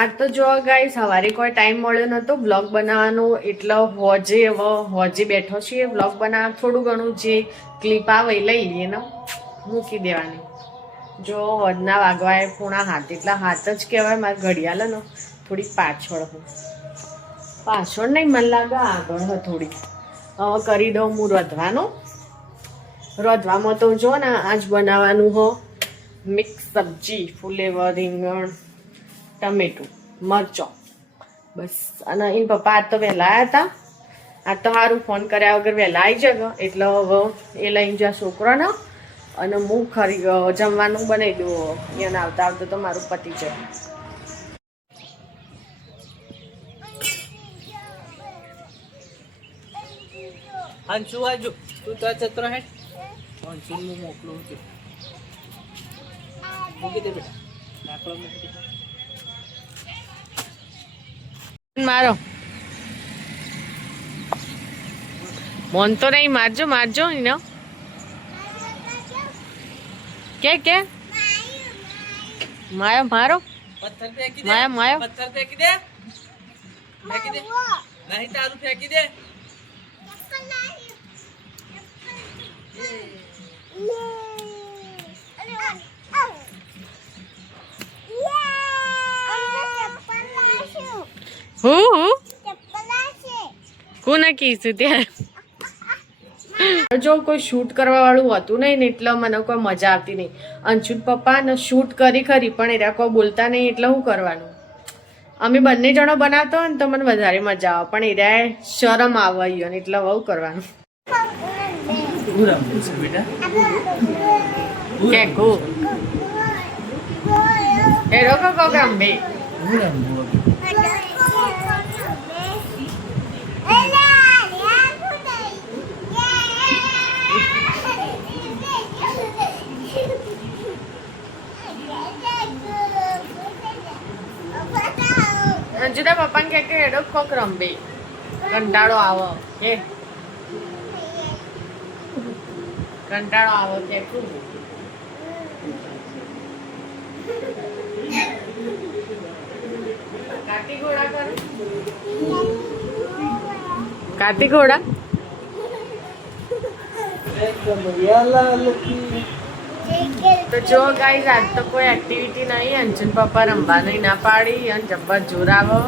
આજ તો જો ગાઈ સવારે કોઈ ટાઈમ મળ્યો નતો બ્લોગ બનાવવાનો, એટલે હોજે બેઠો છીએ બ્લોગ બનાવવા. થોડું ઘણું જે ક્લિપ આવે લઈ લઈએ ને મૂકી દેવાની. જો હોજના વાગવાય 7:30, એટલા હાથ જ કહેવાય. મારે ઘડિયાળ ને થોડી પાછળ નહીં, મને લાગે આગળ થોડી. હવે કરી દઉં હું રધવાનો. રધવામાં તો જો ને આજ બનાવવાનું હો મિક્સ સબ્જી, ફુલેવર, રીંગણ, ટમેટું, મરચો, બસ. અને એમ પપ્પા આજ તો વહેલા આવ્યા હતા. આજ તો સારું ફોન કર્યા વગર વહેલા આવી જગો, એટલે હવે એ લઈને જા છોકરાને, અને હું જમવાનું બનાવી દઉં. એને આવતા આવતા તો મારું પતી જાય. અંશુ આજુ તું તો ચતરો હે. અંશુ હું મોકલું છું. મૂકી દે બેટા, લાકડો મૂકી દે. મારો મોન તો નહીં, મારજો ને કે માયો મારો પથ્થર ફેંકી દે, માયો પથ્થર ફેંકી દે, ફેંકી દે. નહીં તારું ફેંકી દે. કોને કીધું ત્યાં? જો કોઈ શૂટ કરવા વાળું હતું નહીં ને એટલે મને કોઈ મજા આવતી નહીં. અંશુન પપ્પા ને શૂટ કરી ખરી, પણ એરા કોઈ બોલતા નહીં, એટલે શું કરવાનું? અમે બંને જણો બનાવતો હોય ને તો મને વધારે મજા આવે, પણ એરા શરમ આવે ને એટલે બહુ કરવાનું. અંજુના પપ્પાને કે હેડો કોક રમબે, કંટાળો આવો કે કંટાળો આવો કે કાતી ઘોડા કરું, કાતી ઘોડા. તો જો ગાઈઝ આજ તો કોઈ એક્ટિવિટી નહીં. અંજન પપ્પા રમવા નહીં ના પાડી અને જબ્બર જોર આવો.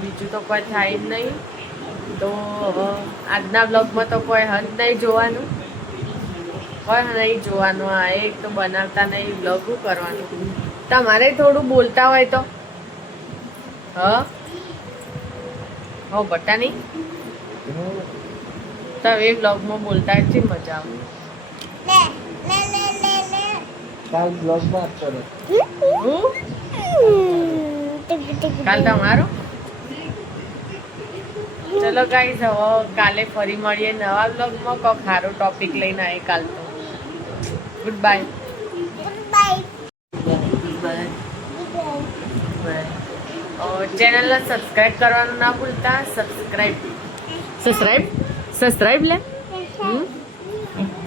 બીજું તો કોઈ થાય જ નહીં. તો આજના બ્લોગમાં તો કોઈ હદ નહીં જોવાનું, કોઈ નહીં જોવાનું. આ એક તો બનાવતા નહીં, બ્લોગ શું કરવાનું? તમારે થોડું બોલતા હોય તો હો બટા નહીં તો એ બ્લોગમાં બોલતા એટલી મજા આવે. કાલ બ્લોગ માં કરો. કાલ તમારો. ચલો ગાઈસ, હવે કાલે ફરી મળીએ નવા બ્લોગમાં. કોક સારો ટોપિક લઈને આવે કાલ તો. Good bye. ચેનલને સબસ્ક્રાઇબ કરવાનું ના ભૂલતા. સબસ્ક્રાઇબ લે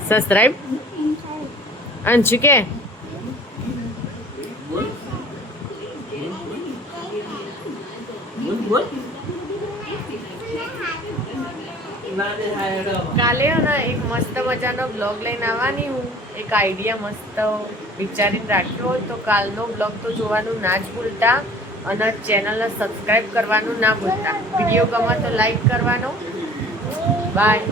સબસ્ક્રાઇબ. અંશુ કે કાલે ને એક મસ્ત મજાનો બ્લોગ લઈને આવવાની હું. એક આઈડિયા મસ્ત વિચારીને રાખ્યો. તો કાલનો બ્લોગ તો જોવાનું ના જ ભૂલતા, અને ચેનલને સબસ્ક્રાઇબ કરવાનું ના ભૂલતા. વિડીયો ગમે તો લાઈક કરવાનો. બાય.